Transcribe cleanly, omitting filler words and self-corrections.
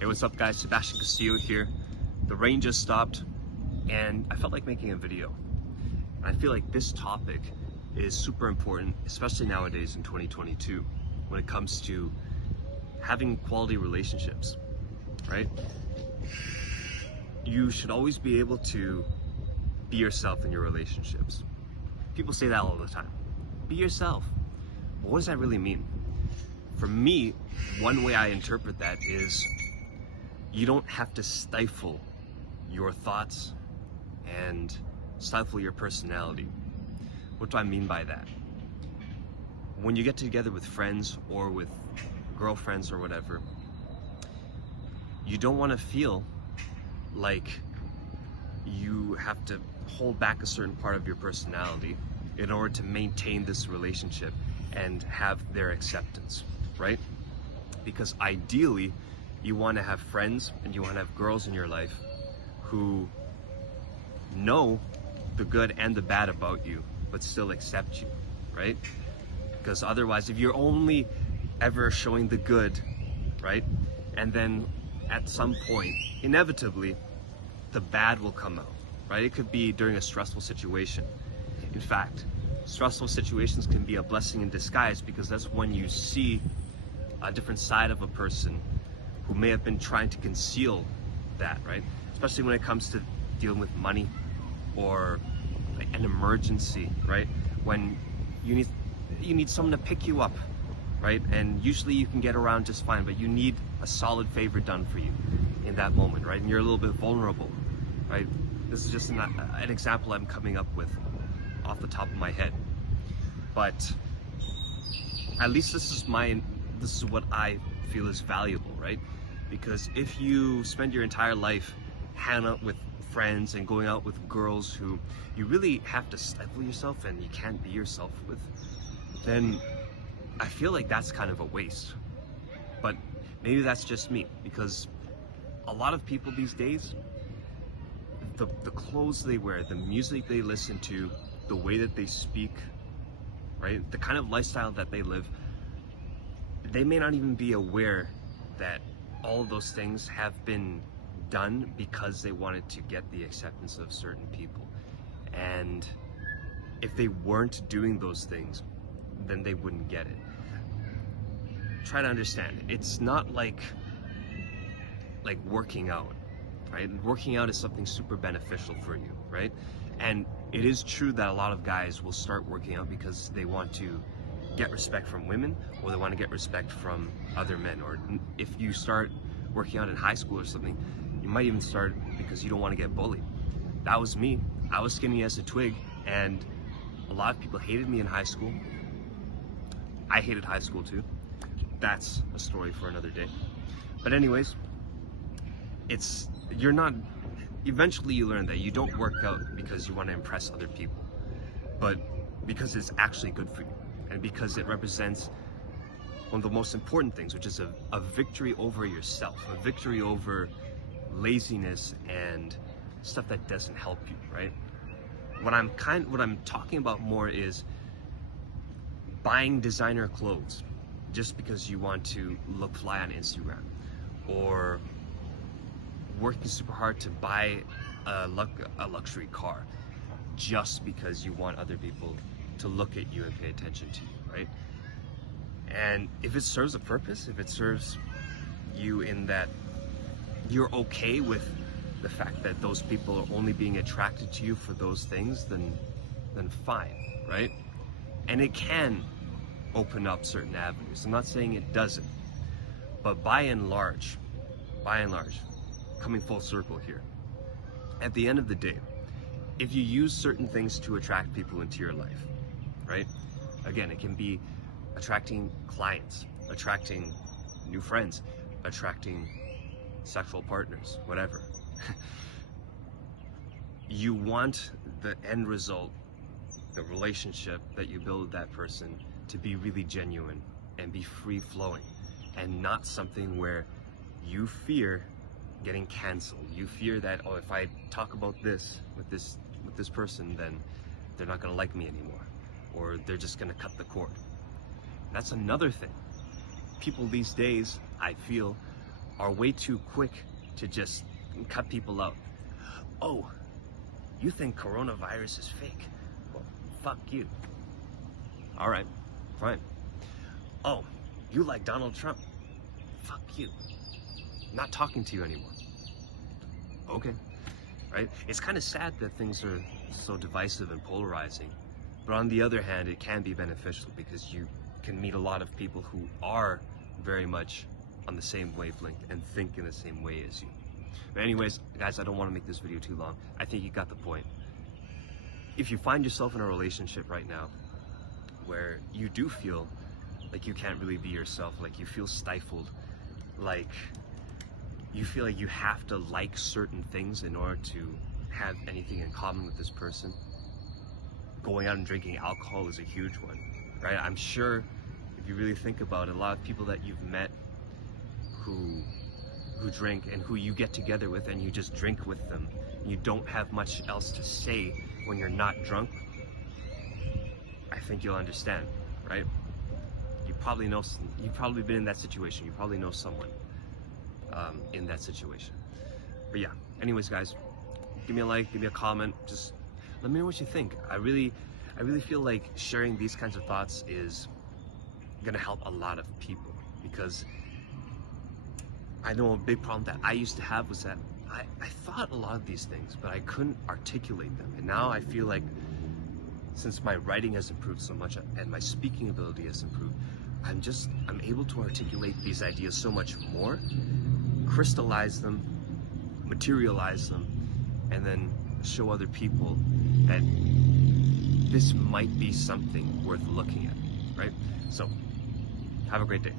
Hey, what's up guys? Sebastian Castillo here. The rain just stopped and I felt like making a video. And I feel like this topic is super important, especially nowadays in 2022, when it comes to having quality relationships, right? You should always be able to be yourself in your relationships. People say that all the time. Be yourself. But what does that really mean? For me, one way I interpret that is you don't have to stifle your thoughts and stifle your personality. What do I mean by that? When you get together with friends or with girlfriends or whatever, you don't want to feel like you have to hold back a certain part of your personality in order to maintain this relationship and have their acceptance, right? Because ideally, you want to have friends and you want to have girls in your life who know the good and the bad about you, but still accept you, right? Because otherwise, if you're only ever showing the good, right? And then at some point, inevitably, the bad will come out, right? It could be during a stressful situation. In fact, stressful situations can be a blessing in disguise because that's when you see a different side of a person who may have been trying to conceal that, right? Especially when it comes to dealing with money or an emergency, right? When you need someone to pick you up, right? And usually you can get around just fine, but you need a solid favor done for you in that moment, right? And you're a little bit vulnerable, right? This is just an example I'm coming up with off the top of my head. But at least this is what I feel is valuable, right? Because if you spend your entire life hanging out with friends and going out with girls who you really have to stifle yourself and you can't be yourself with, then I feel like that's kind of a waste. But maybe that's just me, because a lot of people these days, the clothes they wear, the music they listen to, the way that they speak, right? The kind of lifestyle that they live, they may not even be aware that all of those things have been done because they wanted to get the acceptance of certain people. And if they weren't doing those things, then they wouldn't get it. Try to understand, it's not like working out, right? Working out is something super beneficial for you, right? And it is true that a lot of guys will start working out because they want to get respect from women, or they want to get respect from other men. Or if you start working out in high school or something, you might even start because you don't want to get bullied. That was me. I was skinny as a twig, and a lot of people hated me in high school. I hated high school too. That's a story for another day. But anyways, eventually you learn that you don't work out because you want to impress other people, but because it's actually good for you. And because it represents one of the most important things, which is a victory over yourself, a victory over laziness and stuff that doesn't help you, right? What I'm talking about more is buying designer clothes just because you want to look fly on Instagram, or working super hard to buy a luxury car just because you want other people to look at you and pay attention to you, right? And if it serves a purpose, if it serves you in that you're okay with the fact that those people are only being attracted to you for those things, then fine, right? And it can open up certain avenues. I'm not saying it doesn't, but by and large, coming full circle here, at the end of the day, if you use certain things to attract people into your life, right? Again, it can be attracting clients, attracting new friends, attracting sexual partners, whatever. You want the end result, the relationship that you build with that person, to be really genuine and be free-flowing, and not something where you fear getting canceled. You fear that, oh, if I talk about this with this person, then they're not gonna like me anymore, or they're just gonna cut the cord. That's another thing. People these days, I feel, are way too quick to just cut people out. Oh, you think coronavirus is fake? Well, fuck you. All right, fine. Oh, you like Donald Trump? Fuck you. Not talking to you anymore. Okay, right? It's kind of sad that things are so divisive and polarizing, but on the other hand, it can be beneficial because you can meet a lot of people who are very much on the same wavelength and think in the same way as you. But anyways, guys, I don't want to make this video too long. I think you got the point. If you find yourself in a relationship right now where you do feel like you can't really be yourself, like you feel stifled, like you feel like you have to like certain things in order to have anything in common with this person, going out and drinking alcohol is a huge one, right? I'm sure if you really think about it, a lot of people that you've met who drink and who you get together with and you just drink with them, you don't have much else to say when you're not drunk, I think you'll understand, right? You've probably been in that situation. You probably know someone in that situation. But yeah, anyways, guys, give me a like, give me a comment, just let me know what you think. I really feel like sharing these kinds of thoughts is gonna help a lot of people, because I know a big problem that I used to have was that I thought a lot of these things, but I couldn't articulate them. And now I feel like since my writing has improved so much and my speaking ability has improved, I'm able to articulate these ideas so much more, crystallize them, materialize them, and then show other people that this might be something worth looking at, right? So, have a great day.